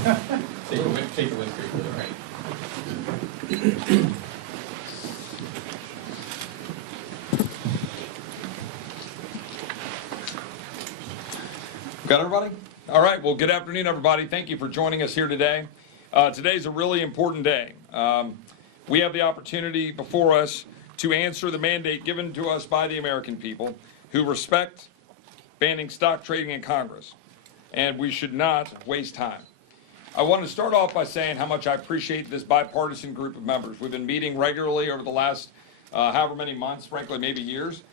Take the windscreen with it, right? Got everybody? All right, well, good afternoon, everybody. Thank you for joining us here today. Today's a really important day. We have the opportunity before us to answer the mandate given to us by the American people who respect banning stock trading in Congress, and we should not waste time. I want to start off by saying how much I appreciate this bipartisan group of members. We've been meeting regularly over the last however many months, frankly, maybe years,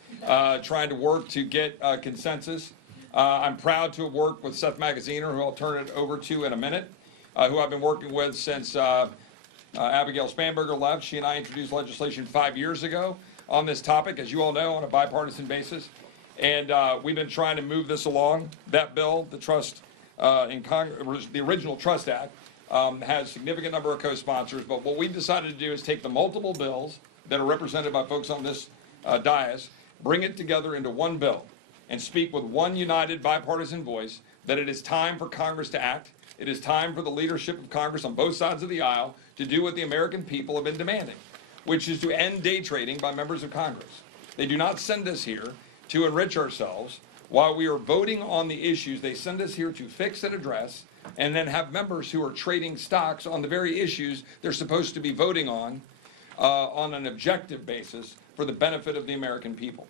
trying to work to get consensus. I'm proud to have worked with Seth Magaziner, who I'll turn it over to in a minute, who I've been working with since Abigail Spanberger left. She and I introduced legislation 5 years ago on this topic, as you all know, on a bipartisan basis. And we've been trying to move this along. That bill, the trust in Congress, the original Trust Act, has a significant number of co-sponsors. But what we decided to do is take the multiple bills that are represented by folks on this dais, bring it together into one bill, and speak with one united bipartisan voice that it is time for Congress to act. It is time for the leadership of Congress on both sides of the aisle to do what the American people have been demanding, which is to end day trading by members of Congress. They do not send us here to enrich ourselves while we are voting on the issues. They send us here to fix and address, and then have members who are trading stocks on the very issues they're supposed to be voting on an objective basis for the benefit of the American people.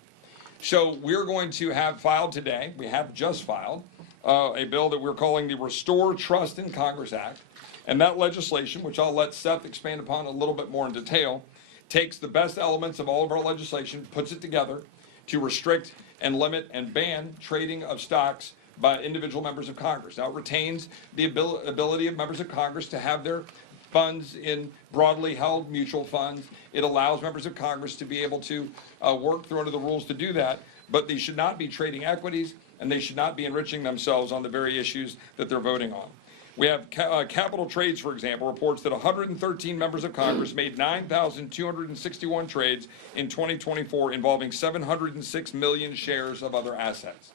So we're going to have filed today, we have just filed, a bill that we're calling the Restore Trust in Congress Act. And that legislation, which I'll let Seth expand upon a little bit more in detail, takes the best elements of all of our legislation, puts it together to restrict and limit and ban trading of stocks by individual members of Congress. Now, it retains the ability of members of Congress to have their funds in broadly held mutual funds. It allows members of Congress to be able to work through under the rules to do that, but they should not be trading equities, and they should not be enriching themselves on the very issues that they're voting on. We have Capital Trades, for example, reports that 113 members of Congress made 9,261 trades in 2024 involving 706 million shares of other assets.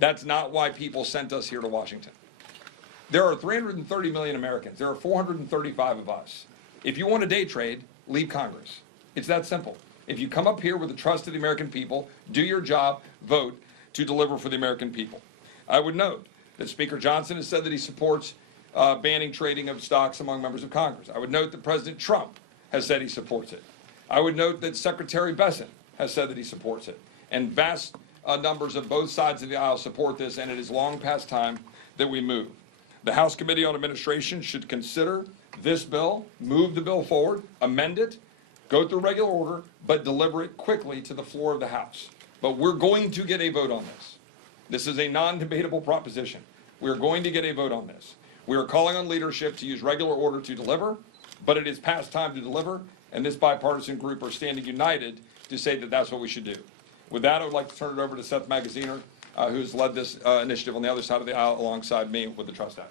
That's not why people sent us here to Washington. There are 330 million Americans. There are 435 of us. If you want to day trade, leave Congress. It's that simple. If you come up here with the trust of the American people, do your job, vote to deliver for the American people. I would note that Speaker Johnson has said that he supports banning trading of stocks among members of Congress. I would note that President Trump has said he supports it. I would note that Secretary Besant has said that he supports it. And vast numbers of both sides of the aisle support this, and it is long past time that we move. The House Committee on Administration should consider this bill, move the bill forward, amend it, go through regular order, but deliver it quickly to the floor of the House. But we're going to get a vote on this. This is a non-debatable proposition. We're going to get a vote on this. We are calling on leadership to use regular order to deliver, but it is past time to deliver, and this bipartisan group are standing united to say that that's what we should do. With that, I would like to turn it over to Seth Magaziner, who's led this initiative on the other side of the aisle alongside me with the Trust Act.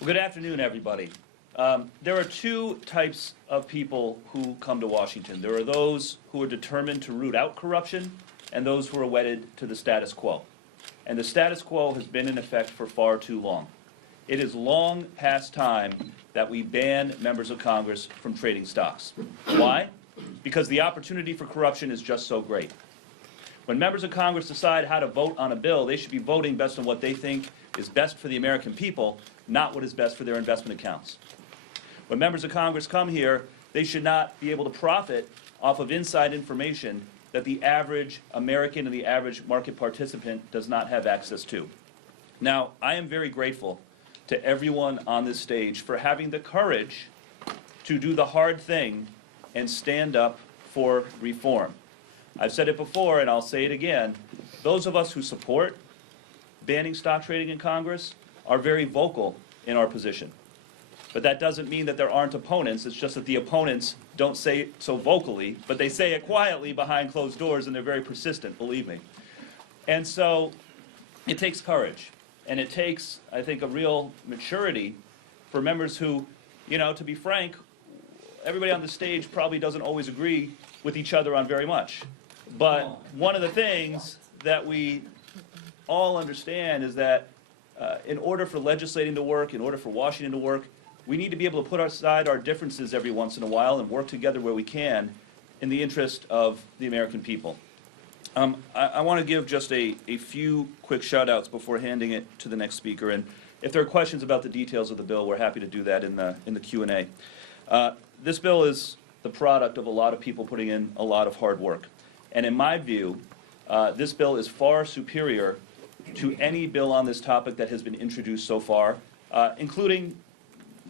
Well, good afternoon, everybody. There are two types of people who come to Washington. There are those who are determined to root out corruption and those who are wedded to the status quo. And the status quo has been in effect for far too long. It is long past time that we ban members of Congress from trading stocks. Why? Because the opportunity for corruption is just so great. When members of Congress decide how to vote on a bill, they should be voting based on what they think is best for the American people, not what is best for their investment accounts. When members of Congress come here, they should not be able to profit off of inside information that the average American and the average market participant does not have access to. Now, I am very grateful to everyone on this stage for having the courage to do the hard thing and stand up for reform. I've said it before, and I'll say it again. Those of us who support banning stock trading in Congress are very vocal in our position. But that doesn't mean that there aren't opponents. It's just that the opponents don't say it so vocally, but they say it quietly behind closed doors, and they're very persistent, believe me. And so it takes courage, and it takes, I think, a real maturity for members who, you know, to be frank, everybody on the stage probably doesn't always agree with each other on very much. But one of the things that we all understand is that in order for legislating to work, in order for Washington to work, we need to be able to put aside our differences every once in a while and work together where we can in the interest of the American people. I want to give just a few quick shout-outs before handing it to the next speaker. And if there are questions about the details of the bill, we're happy to do that in the Q&A. This bill is the product of a lot of people putting in a lot of hard work. And in my view, this bill is far superior to any bill on this topic that has been introduced so far, including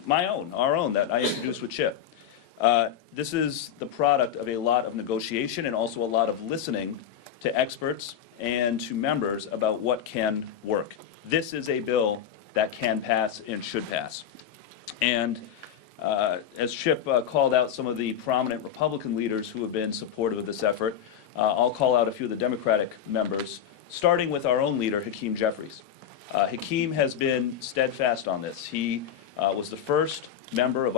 our own that I introduced with Chip. This is the product of a lot of negotiation and also a lot of listening to experts and to members about what can work. This is a bill that can pass and should pass. And as Chip called out some of the prominent Republican leaders who have been supportive of this effort, I'll call out a few of the Democratic members, starting with our own leader, Hakeem Jeffries. Hakeem has been steadfast on this. He was the first member of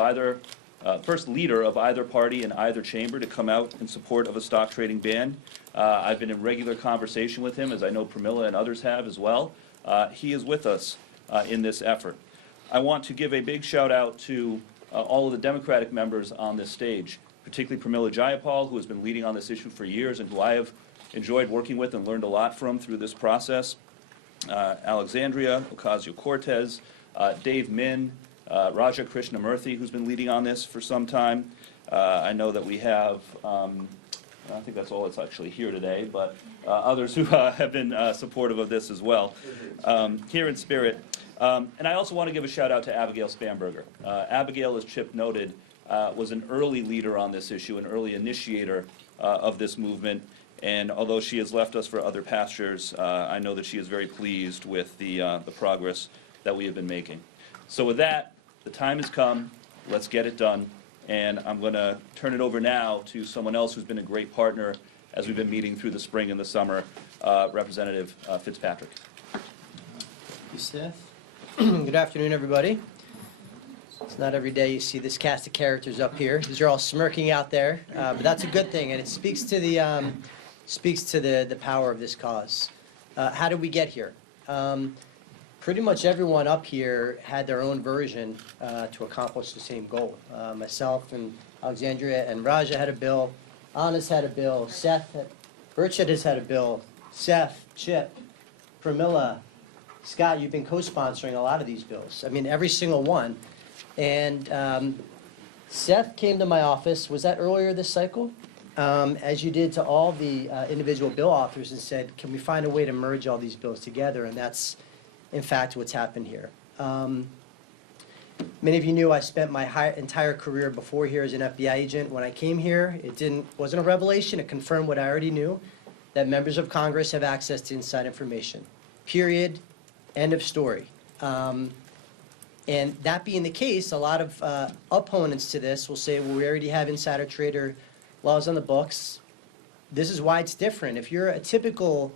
first leader of either party in either chamber to come out in support of a stock trading ban. I've been in regular conversation with him, as I know Pramila and others have as well. He is with us in this effort. I want to give a big shout out to all of the Democratic members on this stage, particularly Pramila Jayapal, who has been leading on this issue for years and who I have enjoyed working with and learned a lot from through this process. Alexandria Ocasio-Cortez, Dave Min, Raja Krishnamurthy, who's been leading on this for some time. I know that we have, I think that's all that's actually here today, but others who have been supportive of this as well, here in spirit. And I also want to give a shout out to Abigail Spanberger. Abigail, as Chip noted, was an early leader on this issue, an early initiator of this movement. And although she has left us for other pastures, I know that she is very pleased with the progress that we have been making. So with that, the time has come. Let's get it done. And I'm going to turn it over now to someone else who's been a great partner as we've been meeting through the spring and the summer, Representative Fitzpatrick. Thank you, Seth. Good afternoon, everybody. It's not every day you see this cast of characters up here. These are all smirking out there, but that's a good thing, and it speaks to the power of this cause. How did we get here? Pretty much everyone up here had their own version to accomplish the same goal. Myself and Alexandria and Raja had a bill. Anna's had a bill. Burchett has had a bill. Seth, Chip, Pramila, Scott, you've been co-sponsoring a lot of these bills. I mean, every single one. And Seth came to my office, was that earlier this cycle? As you did to all the individual bill authors, and said, can we find a way to merge all these bills together? And that's, in fact, what's happened here. Many of you knew I spent my entire career before here as an FBI agent. When I came here, it wasn't a revelation. It confirmed what I already knew, that members of Congress have access to inside information. Period. End of story. And that being the case, a lot of opponents to this will say, well, we already have insider trader laws on the books. This is why it's different. If you're a typical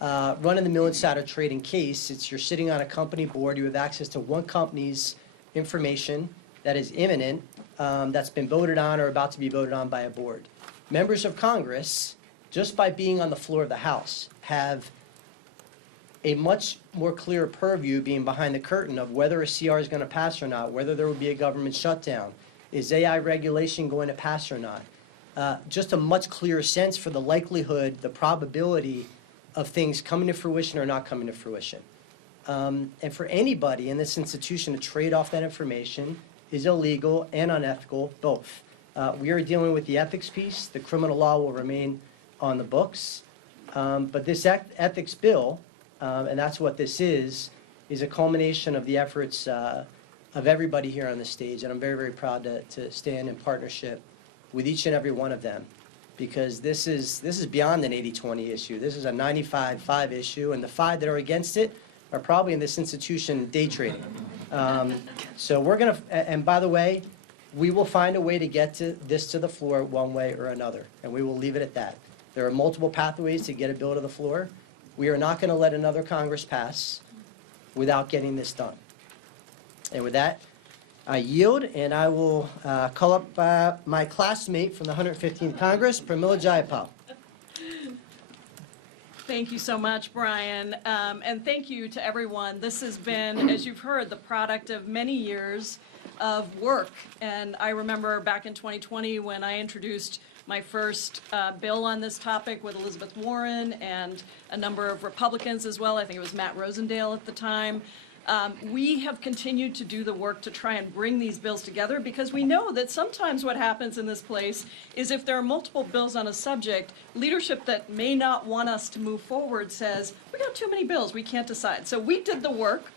run-of-the-mill insider trading case, you're sitting on a company board, you have access to one company's information that is imminent, that's been voted on or about to be voted on by a board. Members of Congress, just by being on the floor of the House, have a much more clear purview being behind the curtain of whether a CR is going to pass or not, whether there will be a government shutdown, is AI regulation going to pass or not. Just a much clearer sense for the likelihood, the probability of things coming to fruition or not coming to fruition. And for anybody in this institution to trade off that information is illegal and unethical, both. We are dealing with the ethics piece. The criminal law will remain on the books. But this ethics bill, and that's what this is a culmination of the efforts of everybody here on the stage. And I'm very, very proud to stand in partnership with each and every one of them, because this is beyond an 80-20 issue. This is a 95-5 issue, and the 5 that are against it are probably in this institution day trading. So we're going to, and by the way, we will find a way to get this to the floor one way or another, and we will leave it at that. There are multiple pathways to get a bill to the floor. We are not going to let another Congress pass without getting this done. And with that, I yield, and I will call up my classmate from the 115th Congress, Pramila Jayapal. Thank you so much, Brian. And thank you to everyone. This has been, as you've heard, the product of many years of work. And I remember back in 2020 when I introduced my first bill on this topic with Elizabeth Warren and a number of Republicans as well. I think it was Matt Rosendale at the time. We have continued to do the work to try and bring these bills together because we know that sometimes what happens in this place is if there are multiple bills on a subject, leadership that may not want us to move forward says, we got too many bills, we can't decide. So we did the work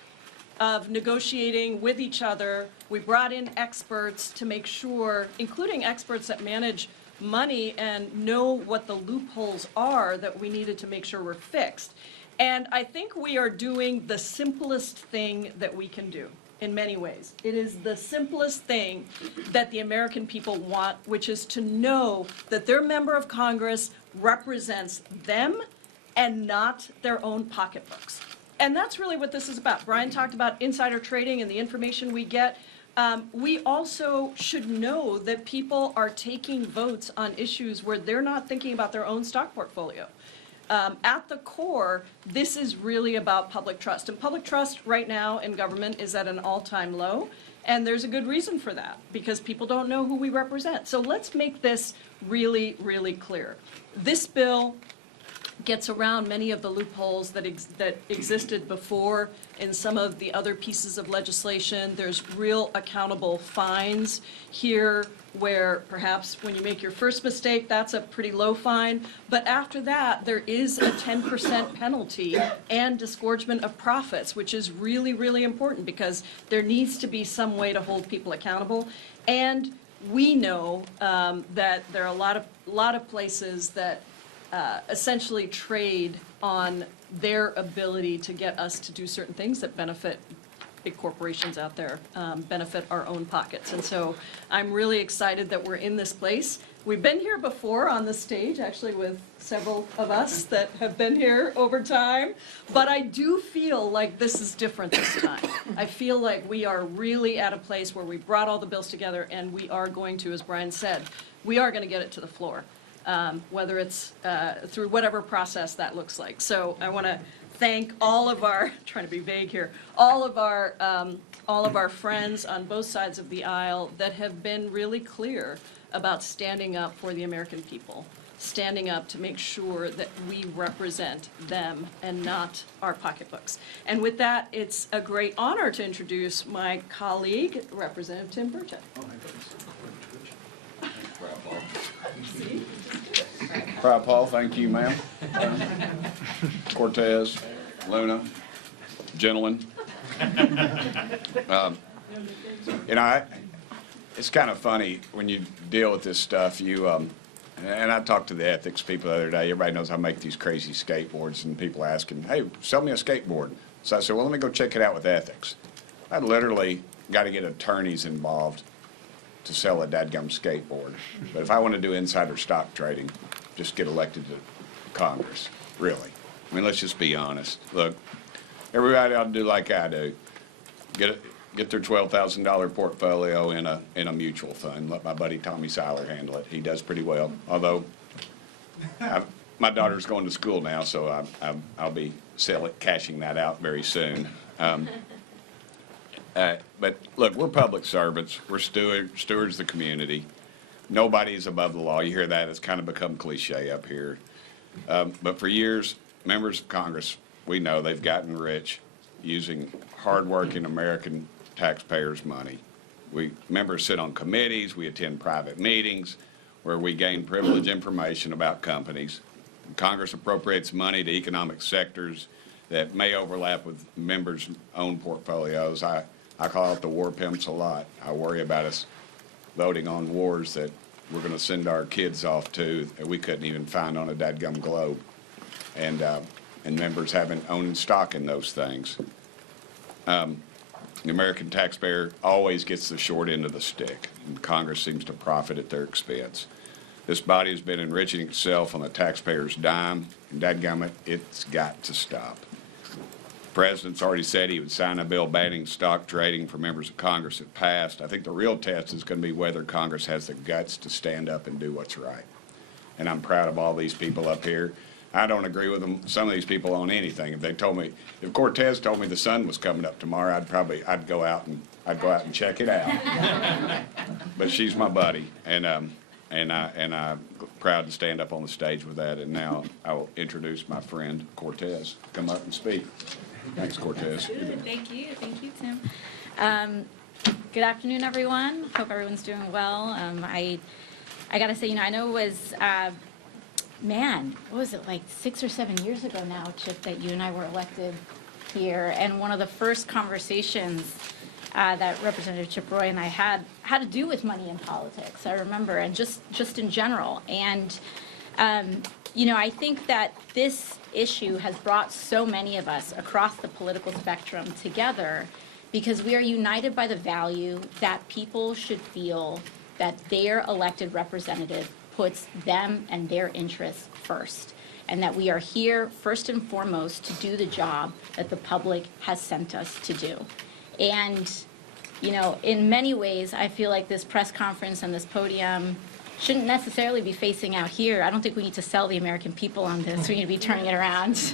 of negotiating with each other. We brought in experts to make sure, including experts that manage money and know what the loopholes are that we needed to make sure were fixed. And I think we are doing the simplest thing that we can do in many ways. It is the simplest thing that the American people want, which is to know that their member of Congress represents them and not their own pocketbooks. And that's really what this is about. Brian talked about insider trading and the information we get. We also should know that people are taking votes on issues where they're not thinking about their own stock portfolio. At the core, this is really about public trust. And public trust right now in government is at an all-time low. And there's a good reason for that, because people don't know who we represent. So let's make this really, really clear. This bill gets around many of the loopholes that existed before in some of the other pieces of legislation. There's real accountable fines here where perhaps when you make your first mistake, that's a pretty low fine. But after that, there is a 10% penalty and disgorgement of profits, which is really, really important because there needs to be some way to hold people accountable. And we know that there are a lot of places that essentially trade on their ability to get us to do certain things that benefit big corporations out there, benefit our own pockets. And so I'm really excited that we're in this place. We've been here before on the stage, actually with several of us that have been here over time, but I do feel like this is different this time. I feel like we are really at a place where we brought all the bills together and we are going to, as Brian said, we are going to get it to the floor. Whether it's through whatever process that looks like. So I want to thank all of our, trying to be vague here, all of our friends on both sides of the aisle that have been really clear about standing up for the American people, standing up to make sure that we represent them and not our pocketbooks. And with that, it's a great honor to introduce my colleague, Representative Tim Burchett. Proud Paul, thank you, ma'am. Cortez, Luna, gentlemen. It's kind of funny when you deal with this stuff. And I talked to the ethics people the other day. Everybody knows I make these crazy skateboards, and people asking, "Hey, sell me a skateboard." So I said, "Well, let me go check it out with ethics." I literally got to get attorneys involved to sell a dadgum skateboard. But if I want to do insider stock trading, just get elected to Congress, really. I mean, let's just be honest. Look, everybody ought to do like I do. Get their $12,000 portfolio in a mutual fund. Let my buddy Tommy Seiler handle it. He does pretty well. Although my daughter's going to school now, so I'll be cashing that out very soon. But look, we're public servants. We're stewards of the community. Nobody's above the law. You hear that. It's kind of become cliche up here. But for years, members of Congress, we know they've gotten rich using hardworking American taxpayers' money. Members sit on committees. We attend private meetings where we gain privileged information about companies. Congress appropriates money to economic sectors that may overlap with members' own portfolios. I call it the war pimps a lot. I worry about us voting on wars that we're going to send our kids off to that we couldn't even find on a dadgum globe, and members haven't owned stock in those things. The American taxpayer always gets the short end of the stick, and Congress seems to profit at their expense. This body has been enriching itself on the taxpayer's dime, and dadgummit, it's got to stop. The President's already said he would sign a bill banning stock trading for members of Congress if passed. I think the real test is going to be whether Congress has the guts to stand up and do what's right. And I'm proud of all these people up here. I don't agree with them, some of these people on anything. If Cortez told me the sun was coming up tomorrow, I'd go out and check it out. But she's my buddy, and I'm proud to stand up on the stage with that. And now I will introduce my friend Cortez. Come up and speak. Thanks, Cortez. Thank you, Tim. Good afternoon, everyone. Hope everyone's doing well. I gotta say, I know it was, what was it, like 6 or 7 years ago now, Chip, that you and I were elected here, and one of the first conversations that Representative Chip Roy and I had to do with money in politics, I remember, and just in general. And, I think that this issue has brought so many of us across the political spectrum together because we are united by the value that people should feel that their elected representative puts them and their interests first, and that we are here first and foremost to do the job that the public has sent us to do. And, in many ways, I feel like this press conference and this podium shouldn't necessarily be facing out here. I don't think we need to sell the American people on this. We need to be turning it around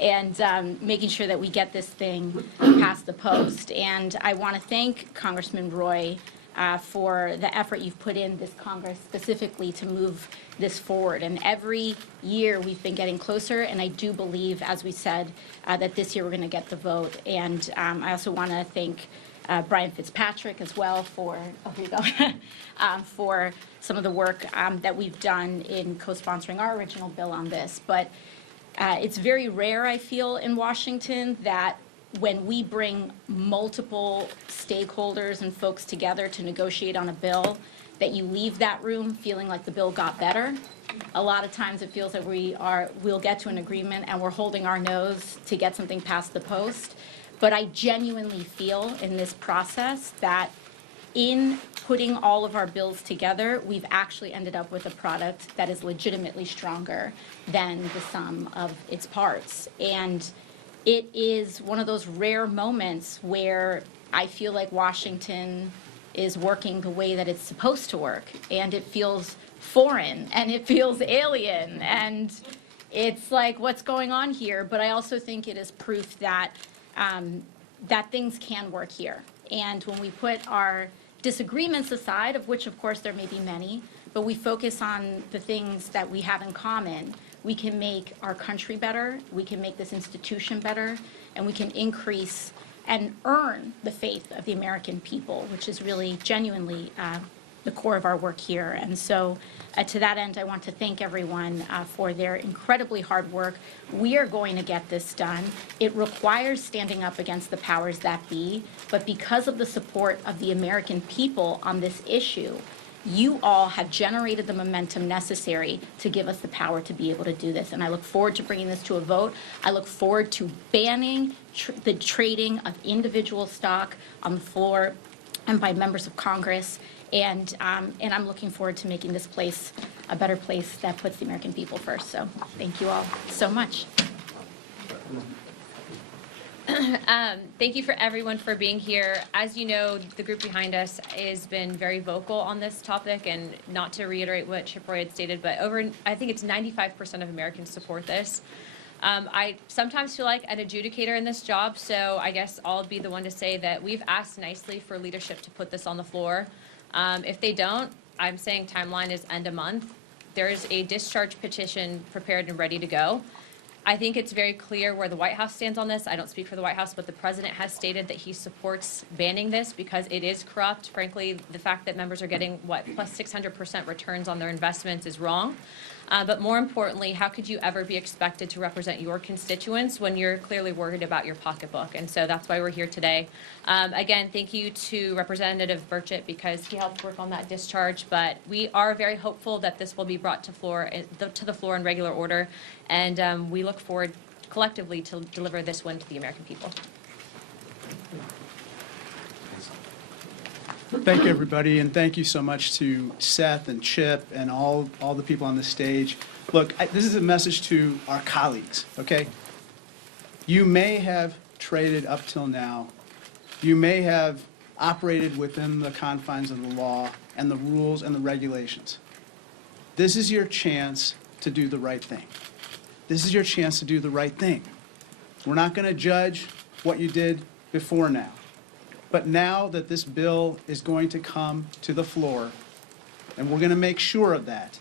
and making sure that we get this thing past the post. And I want to thank Congressman Roy for the effort you've put in this Congress specifically to move this forward. And every year we've been getting closer, and I do believe, as we said, that this year we're going to get the vote. And I also want to thank Brian Fitzpatrick as well for, for some of the work that we've done in co-sponsoring our original bill on this. But it's very rare, I feel, in Washington that when we bring multiple stakeholders and folks together to negotiate on a bill, that you leave that room feeling like the bill got better. A lot of times it feels that we'll get to an agreement and we're holding our nose to get something past the post. But I genuinely feel in this process that in putting all of our bills together, we've actually ended up with a product that is legitimately stronger than the sum of its parts. And it is one of those rare moments where I feel like Washington is working the way that it's supposed to work, and it feels foreign, and it feels alien, and it's like, what's going on here? But I also think it is proof that that things can work here. And when we put our disagreements aside, of which of course there may be many, but we focus on the things that we have in common, we can make our country better, we can make this institution better, and we can increase and earn the faith of the American people, which is really genuinely the core of our work here. And so to that end, I want to thank everyone for their incredibly hard work. We are going to get this done. It requires standing up against the powers that be, but because of the support of the American people on this issue, you all have generated the momentum necessary to give us the power to be able to do this. And I look forward to bringing this to a vote. I look forward to banning the trading of individual stock on the floor and by members of Congress. And I'm looking forward to making this place a better place that puts the American people first. So thank you all so much. Thank you for everyone for being here. As you know, the group behind us has been very vocal on this topic, and not to reiterate what Chip Roy had stated, but I think it's 95% of Americans support this. I sometimes feel like an adjudicator in this job, so I guess I'll be the one to say that we've asked nicely for leadership to put this on the floor. If they don't, I'm saying timeline is end of month. There is a discharge petition prepared and ready to go. I think it's very clear where the White House stands on this. I don't speak for the White House, but the president has stated that he supports banning this because it is corrupt. Frankly, the fact that members are getting, plus 600% returns on their investments is wrong. But more importantly, how could you ever be expected to represent your constituents when you're clearly worried about your pocketbook? And so that's why we're here today. Again, thank you to Representative Burchett because he helped work on that discharge. But we are very hopeful that this will be brought to the floor in regular order. And we look forward collectively to deliver this one to the American people. Thank you, everybody, and thank you so much to Seth and Chip and all the people on the stage. Look, this is a message to our colleagues, okay? You may have traded up till now. You may have operated within the confines of the law and the rules and the regulations. This is your chance to do the right thing. this is your chance to do the right thing. We're not going to judge what you did before now. But now that this bill is going to come to the floor, and we're going to make sure of that,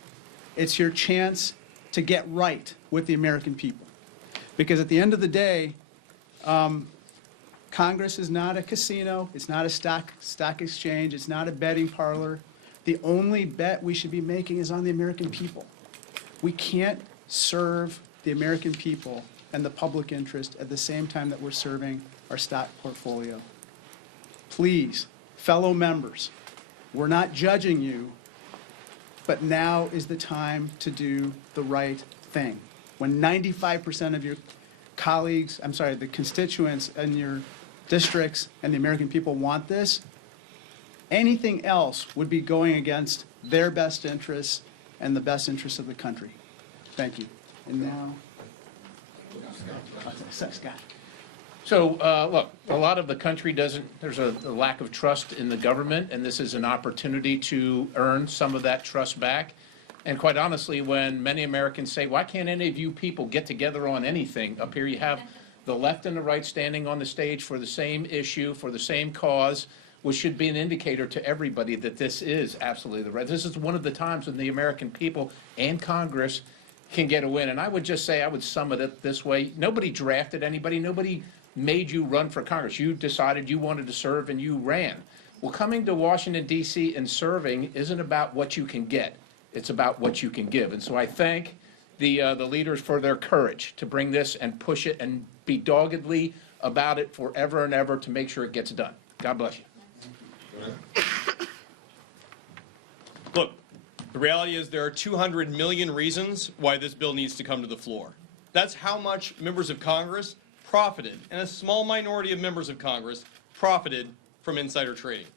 it's your chance to get right with the American people. Because at the end of the day, Congress is not a casino, it's not a stock exchange, it's not a betting parlor. The only bet we should be making is on the American people. We can't serve the American people and the public interest at the same time that we're serving our stock portfolio. Please, fellow members, we're not judging you, but now is the time to do the right thing. When 95% of your colleagues, the constituents in your districts and the American people want this, anything else would be going against their best interests and the best interests of the country. Thank you. And now, Scott. So, look, a lot of the country there's a lack of trust in the government, and this is an opportunity to earn some of that trust back. And quite honestly, when many Americans say, why can't any of you people get together on anything? Up here you have the left and the right standing on the stage for the same issue, for the same cause, which should be an indicator to everybody that this is absolutely the right. This is one of the times when the American people and Congress can get a win. And I would just say, I would sum it up this way. Nobody drafted anybody. Nobody made you run for Congress. You decided you wanted to serve and you ran. Well, coming to Washington, D.C. and serving isn't about what you can get. It's about what you can give. And so I thank the leaders for their courage to bring this and push it and be doggedly about it forever and ever to make sure it gets done. God bless you. Look, the reality is there are 200 million reasons why this bill needs to come to the floor. That's how much members of Congress profited, and a small minority of members of Congress profited from insider trading.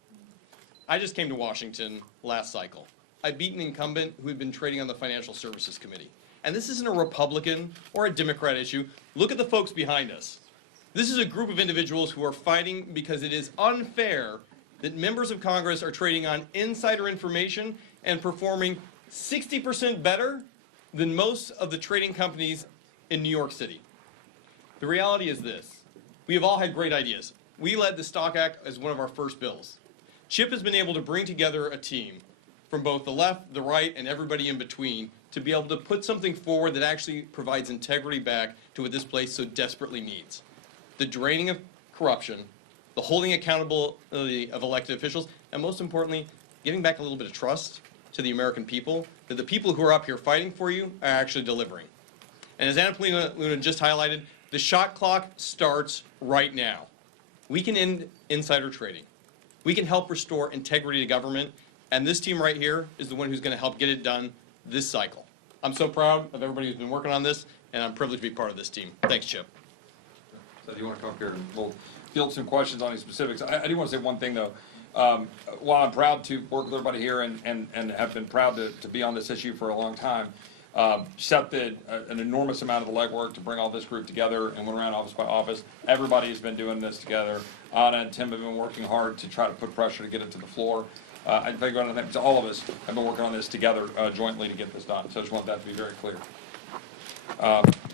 I just came to Washington last cycle. I beat an incumbent who had been trading on the Financial Services Committee. And this isn't a Republican or a Democrat issue. Look at the folks behind us. This is a group of individuals who are fighting because it is unfair that members of Congress are trading on insider information and performing 60% better than most of the trading companies in New York City. The reality is this. We have all had great ideas. We led the Stock Act as one of our first bills. Chip has been able to bring together a team from both the left, the right, and everybody in between to be able to put something forward that actually provides integrity back to what this place so desperately needs. The draining of corruption, the holding accountability of elected officials, and most importantly, giving back a little bit of trust to the American people, that the people who are up here fighting for you are actually delivering. And as Anna Luna just highlighted, the shot clock starts right now. We can end insider trading. We can help restore integrity to government, and this team right here is the one who's going to help get it done this cycle. I'm so proud of everybody who's been working on this, and I'm privileged to be part of this team. Thanks, Chip. So do you want to come up here and we'll field some questions on these specifics? I do want to say one thing, though. While I'm proud to work with everybody here and have been proud to be on this issue for a long time, Seth did an enormous amount of the legwork to bring all this group together and went around office by office. Everybody has been doing this together. Anna and Tim have been working hard to try to put pressure to get it to the floor. I think all of us have been working on this together jointly to get this done. So I just want that to be very clear.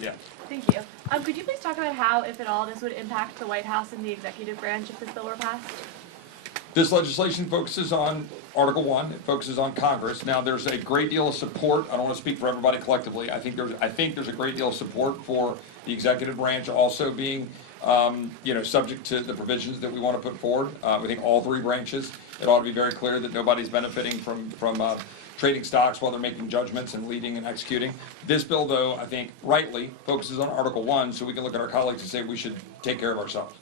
Yeah. Thank you. Could you please talk about how, if at all, this would impact the White House and the executive branch if this bill were passed? This legislation focuses on Article 1. It focuses on Congress. Now, there's a great deal of support. I don't want to speak for everybody collectively. I think there's a great deal of support for the executive branch also being, subject to the provisions that we want to put forward. We think all three branches. It ought to be very clear that nobody's benefiting from trading stocks while they're making judgments and leading and executing. This bill, though, I think rightly focuses on Article 1, so we can look at our colleagues and say we should take care of ourselves.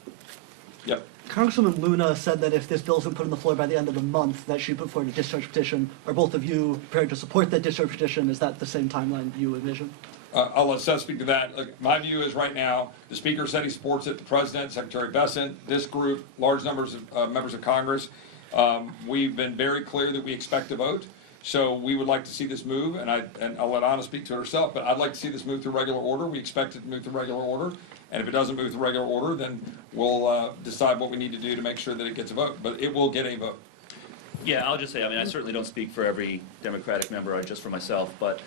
Yep. Congresswoman Luna said that if this bill isn't put on the floor by the end of the month, that she put forward a discharge petition. Are both of you prepared to support that discharge petition? Is that the same timeline you envision? I'll let Seth speak to that. Look, my view is right now, the Speaker said he supports it, the President, Secretary Bessent, this group, large numbers of members of Congress. We've been very clear that we expect to vote. So we would like to see this move, and I'll let Anna speak to it herself, but I'd like to see this move through regular order. We expect it to move through regular order. And if it doesn't move through regular order, then we'll decide what we need to do to make sure that it gets a vote. But it will get a vote. Yeah, I'll just say, I certainly don't speak for every Democratic member, or just for myself, but,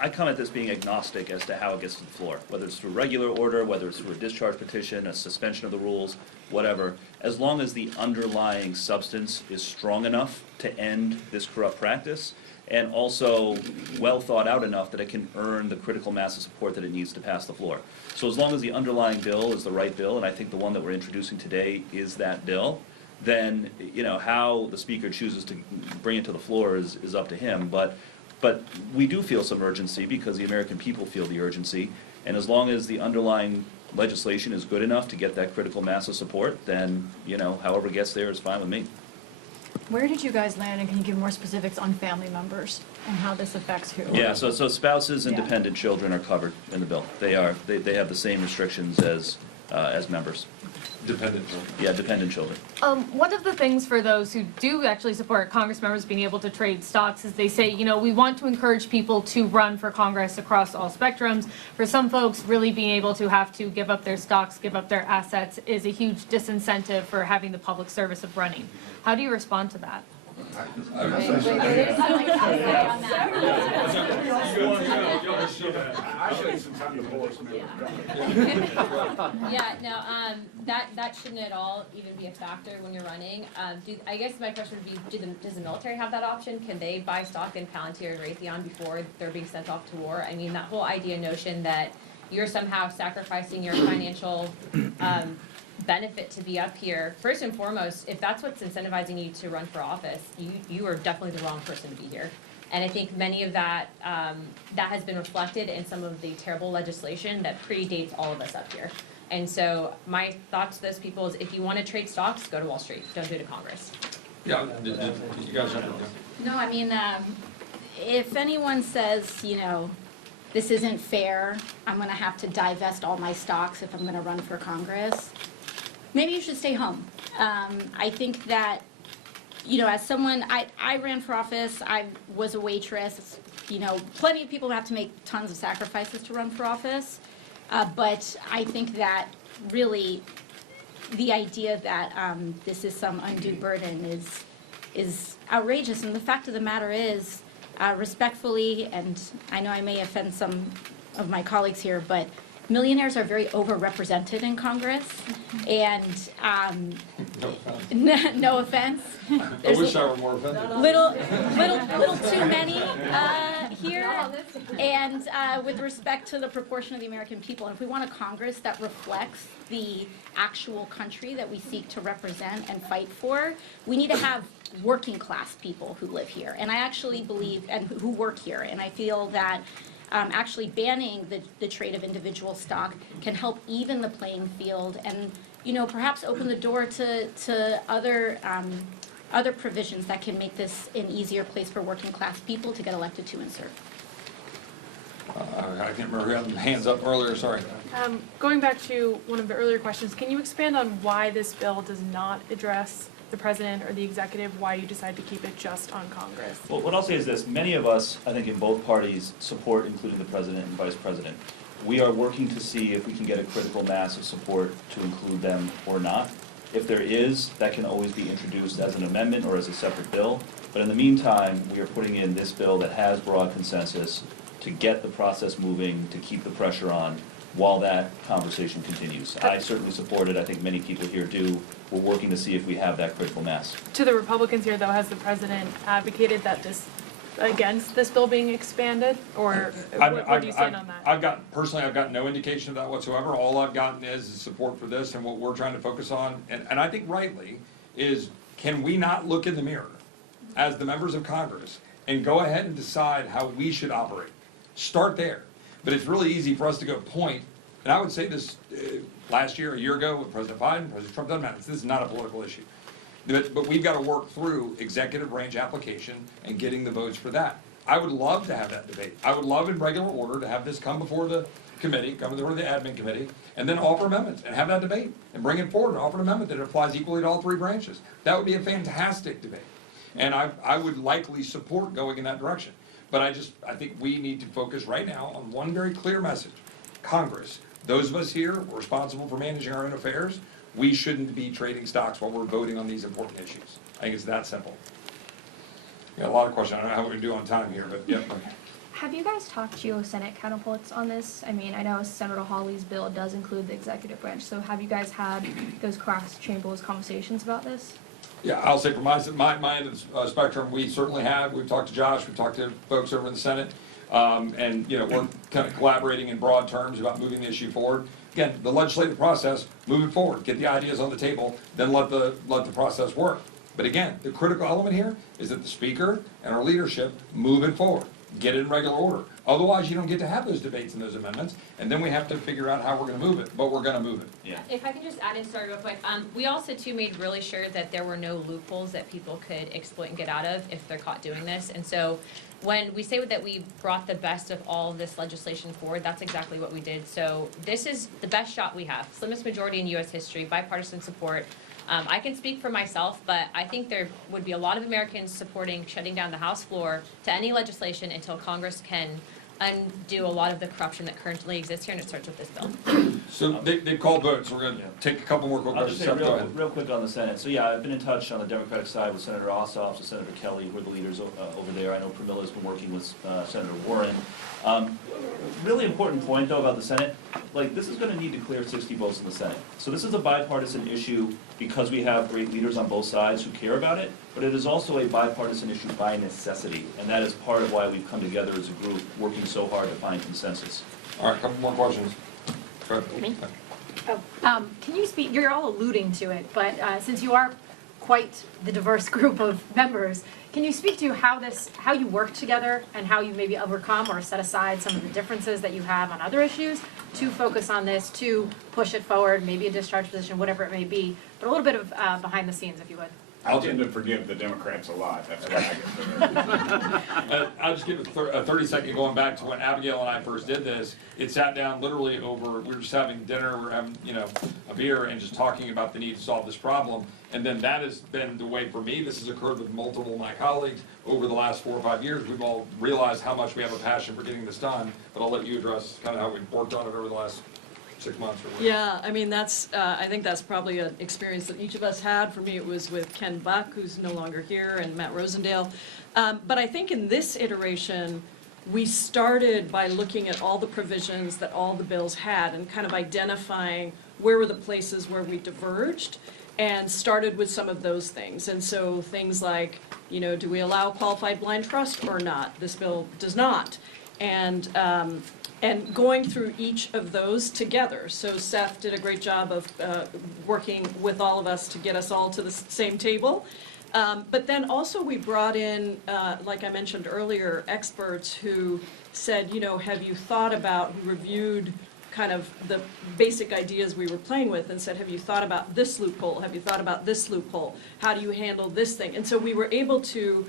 I come at this being agnostic as to how it gets to the floor, whether it's through regular order, whether it's through a discharge petition, a suspension of the rules, whatever, as long as the underlying substance is strong enough to end this corrupt practice, and also well thought out enough that it can earn the critical mass of support that it needs to pass the floor. So as long as the underlying bill is the right bill, and I think the one that we're introducing today is that bill, then, you know, how the speaker chooses to bring it to the floor is up to him. But we do feel some urgency because the American people feel the urgency. And as long as the underlying legislation is good enough to get that critical mass of support, then, you know, however it gets there is fine with me. Where did you guys land, and can you give more specifics on family members and how this affects who? Yeah, so spouses and Yeah. dependent children are covered in the bill. They have the same restrictions as members. Dependent children. Yeah, dependent children. One of the things for those who do actually support Congress members being able to trade stocks is they say, you know, we want to encourage people to run for Congress across all spectrums. For some folks, really being able to have to give up their stocks, give up their assets is a huge disincentive for having the public service of running. How do you respond to that? Yeah, no, that shouldn't at all even be a factor when you're running. I guess my question would be, does the military have that option? Can they buy stock in Palantir and Raytheon before they're being sent off to war? I mean, that whole notion that you're somehow sacrificing your financial benefit to be up here. First and foremost, if that's what's incentivizing you to run for office, you are definitely the wrong person to be here. And I think many of that has been reflected in some of the terrible legislation that predates all of us up here. And so my thought to those people is, if you want to trade stocks, go to Wall Street. Don't do it to Congress. Yeah, did you guys have No, I mean, if anyone says, you know, this isn't fair, I'm gonna have to divest all my stocks if I'm gonna run for Congress, maybe you should stay home. I think that, you know, as someone, I ran for office, I was a waitress, you know, plenty of people have to make tons of sacrifices to run for office. But I think that really the idea that this is some undue burden is outrageous. And the fact of the matter is, respectfully, and I know I may offend some of my colleagues here, but millionaires are very overrepresented in Congress, and no offense. I wish I were more offended. Little too many here. And with respect to the proportion of the American people, and if we want a Congress that reflects the actual country that we seek to represent and fight for, we need to have working class people who live here. And I actually believe, and who work here, and I feel that actually banning the trade of individual stock can help even the playing field and, you know, perhaps open the door to other provisions that can make this an easier place for working class people to get elected to and serve. I can't remember who had hands up earlier, sorry. Going back to one of the earlier questions, can you expand on why this bill does not address the president or the executive, why you decide to keep it just on Congress? Well, what I'll say is this, many of us, I think in both parties, support including the president and vice president. We are working to see if we can get a critical mass of support to include them or not. If there is, that can always be introduced as an amendment or as a separate bill. But in the meantime, we are putting in this bill that has broad consensus to get the process moving, to keep the pressure on while that conversation continues. I certainly support it. I think many people here do. We're working to see if we have that critical mass. To the Republicans here, though, has the president advocated that against this bill being expanded, or where do you stand on that? I've got no indication of that whatsoever. All I've gotten is support for this, and what we're trying to focus on, and I think rightly, is can we not look in the mirror as the members of Congress and go ahead and decide how we should operate? Start there. But it's really easy for us to go point, and I would say this last year, a year ago, with President Biden, President Trump, doesn't matter. This is not a political issue. But we've got to work through executive branch application and getting the votes for that. I would love to have that debate. I would love in regular order to have this come before the committee, come before the admin committee, and then offer amendments and have that debate and bring it forward and offer an amendment that applies equally to all three branches. That would be a fantastic debate. And I would likely support going in that direction. But I think we need to focus right now on one very clear message. Congress, those of us here, we're responsible for managing our own affairs. We shouldn't be trading stocks while we're voting on these important issues. I think it's that simple. We got a lot of questions. I don't know how we're going to do on time here, but yeah. Have you guys talked to your Senate counterparts on this? I mean, I know Senator Hawley's bill does include the executive branch, so have you guys had those cross-chambers conversations about this? Yeah, I'll say from my end of the spectrum, we certainly have. We've talked to Josh, we've talked to folks over in the Senate, and, you know, we're kind of collaborating in broad terms about moving the issue forward. Again, the legislative process, move it forward, get the ideas on the table, then let the process work. But again, the critical element here is that the speaker and our leadership move it forward, get it in regular order. Otherwise, you don't get to have those debates and those amendments, and then we have to figure out how we're gonna move it, but we're gonna move it. Yeah. If I can just add in, sorry, real quick, we also too made really sure that there were no loopholes that people could exploit and get out of if they're caught doing this. And so when we say that we brought the best of all of this legislation forward, that's exactly what we did. So this is the best shot we have, slimmest majority in US history, bipartisan support. I can speak for myself, but I think there would be a lot of Americans supporting shutting down the House floor to any legislation until Congress can undo a lot of the corruption that currently exists here, and it starts with this bill. So they've called votes, we're gonna take a couple more quick I'll questions. just say Seth, go ahead. real quick on the Senate. So yeah, I've been in touch on the Democratic side with Senator Ossoff, with Senator Kelly, who are the leaders over there. I know Pramila's been working with Senator Warren. Really important point though about the Senate, like this is gonna need to clear 60 votes in the Senate. So this is a bipartisan issue because we have great leaders on both sides who care about it, but it is also a bipartisan issue by necessity. And that is part of why we've come together as a group, working so hard to find consensus. All right, a couple more questions. Go ahead. Me? Can you speak, you're all alluding to it, but since you are quite the diverse group of members, can you speak to how you work together and how you maybe overcome or set aside some of the differences that you have on other issues to focus on this, to push it forward, maybe a discharge position, whatever it may be, but a little bit of behind the scenes, if you would. I tend to forgive the Democrats a lot, that's why I get I'll just give a 30-second going back to when Abigail and I first did this. It sat down literally over, we were just having dinner, we were having, you know, a beer and just talking about the need to solve this problem. And then that has been the way for me. This has occurred with multiple of my colleagues over the last 4 or 5 years. We've all realized how much we have a passion for getting this done, but I'll let you address kind of how we've worked on it over the last 6 months or whatever. Yeah, I mean, I think that's probably an experience that each of us had. For me, it was with Ken Buck, who's no longer here, and Matt Rosendale. But I think in this iteration, we started by looking at all the provisions that all the bills had and kind of identifying where were the places where we diverged, and started with some of those things. And so things like, you know, do we allow qualified blind trust or not? This bill does not. And going through each of those together. So Seth did a great job of working with all of us to get us all to the same table. But then also we brought in, like I mentioned earlier, experts who said, you know, have you thought about, who reviewed kind of the basic ideas we were playing with and said, have you thought about this loophole? Have you thought about this loophole? How do you handle this thing? And so we were able to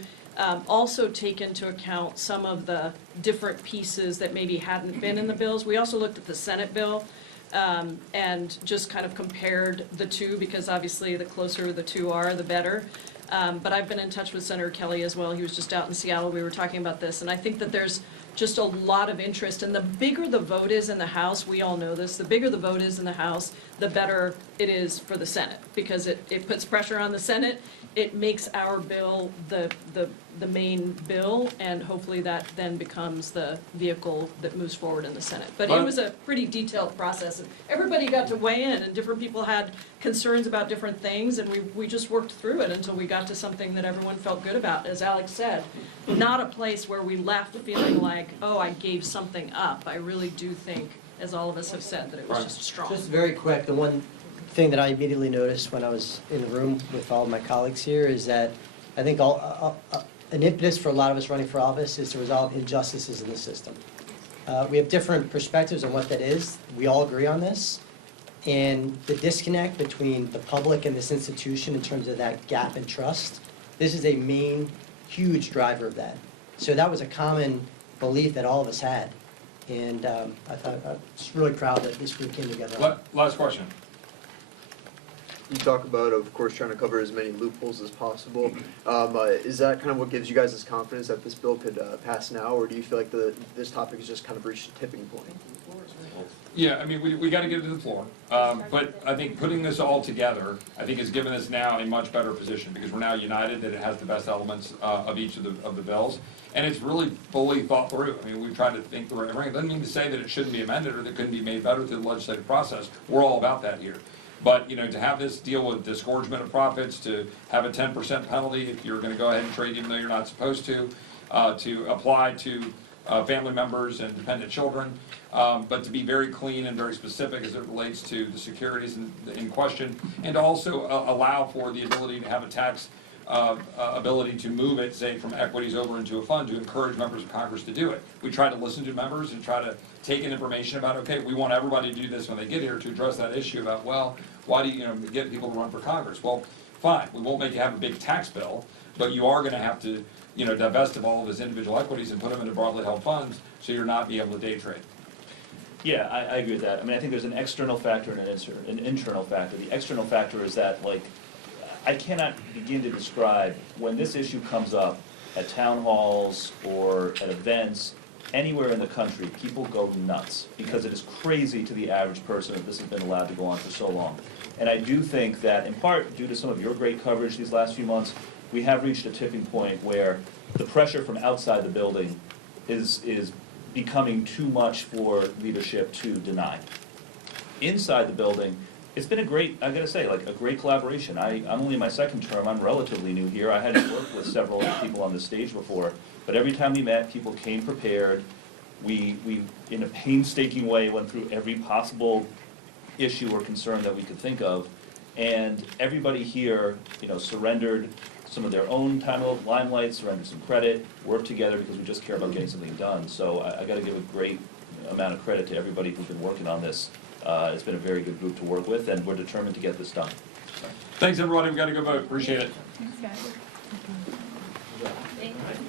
also take into account some of the different pieces that maybe hadn't been in the bills. We also looked at the Senate bill and just kind of compared the two, because obviously the closer the two are, the better. But I've been in touch with Senator Kelly as well. He was just out in Seattle. We were talking about this. And I think that there's just a lot of interest. And the bigger the vote is in the House, we all know this, the bigger the vote is in the House, the better it is for the Senate, because it puts pressure on the Senate. It makes our bill the main bill, and hopefully that then becomes the vehicle that moves forward in the Senate. But it was a pretty detailed process, and everybody got to weigh in, and different people had concerns about different things, and we just worked through it until we got to something that everyone felt good about. As Alex said, not a place where we left feeling like, oh, I gave something up. I really do think, as all of us have said, that it was just strong. Just very quick, the one thing that I immediately noticed when I was in the room with all of my colleagues here is that I think an impetus for a lot of us running for office is to resolve injustices in the system. We have different perspectives on what that is. We all agree on this. And the disconnect between the public and this institution in terms of that gap in trust, this is a main, huge driver of that. So that was a common belief that all of us had. And I was really proud that this group came together. Last question. You talk about, of course, trying to cover as many loopholes as possible. Is that kind of what gives you guys this confidence that this bill could pass now, or do you feel like this topic has just kind of reached a tipping point? Yeah, I mean, we got to get it to the floor. But I think putting this all together, I think has given us now a much better position because we're now united that it has the best elements of each of the bills. And it's really fully thought through. I mean, we've tried to think through everything. It doesn't mean to say that it shouldn't be amended or that it couldn't be made better through the legislative process. We're all about that here. But, you know, to have this deal with disgorgement of profits, to have a 10% penalty if you're going to go ahead and trade even though you're not supposed to apply to family members and dependent children, but to be very clean and very specific as it relates to the securities in question, and to also allow for the ability to have a tax ability to move it, say, from equities over into a fund to encourage members of Congress to do it. We try to listen to members and try to take in information about, okay, we want everybody to do this when they get here to address that issue about, well, why do you get people to run for Congress? Well, fine, we won't make you have a big tax bill, but you are going to have to divest of all of his individual equities and put them into broadly held funds so you're not being able to day trade. Yeah, I agree with that. I mean, I think there's an external factor and an internal factor. The external factor is that, like, I cannot begin to describe when this issue comes up at town halls or at events, anywhere in the country, people go nuts because it is crazy to the average person that this has been allowed to go on for so long. And I do think that, in part, due to some of your great coverage these last few months, we have reached a tipping point where the pressure from outside the building is becoming too much for leadership to deny. Inside the building, it's been I gotta say, like, a great collaboration. I'm only in my second term, I'm relatively new here. I hadn't worked with several other people on the stage before, but every time we met, people came prepared. We in a painstaking way, went through every possible issue or concern that we could think of, and everybody here, surrendered some of their own time of limelight, surrendered some credit, worked together because we just care about getting something done. So I gotta give a great amount of credit to everybody who's been working on this. It's been a very good group to work with, and we're determined to get this done. Thanks, everybody. We got to go vote. Appreciate it. Thanks, guys. Thanks.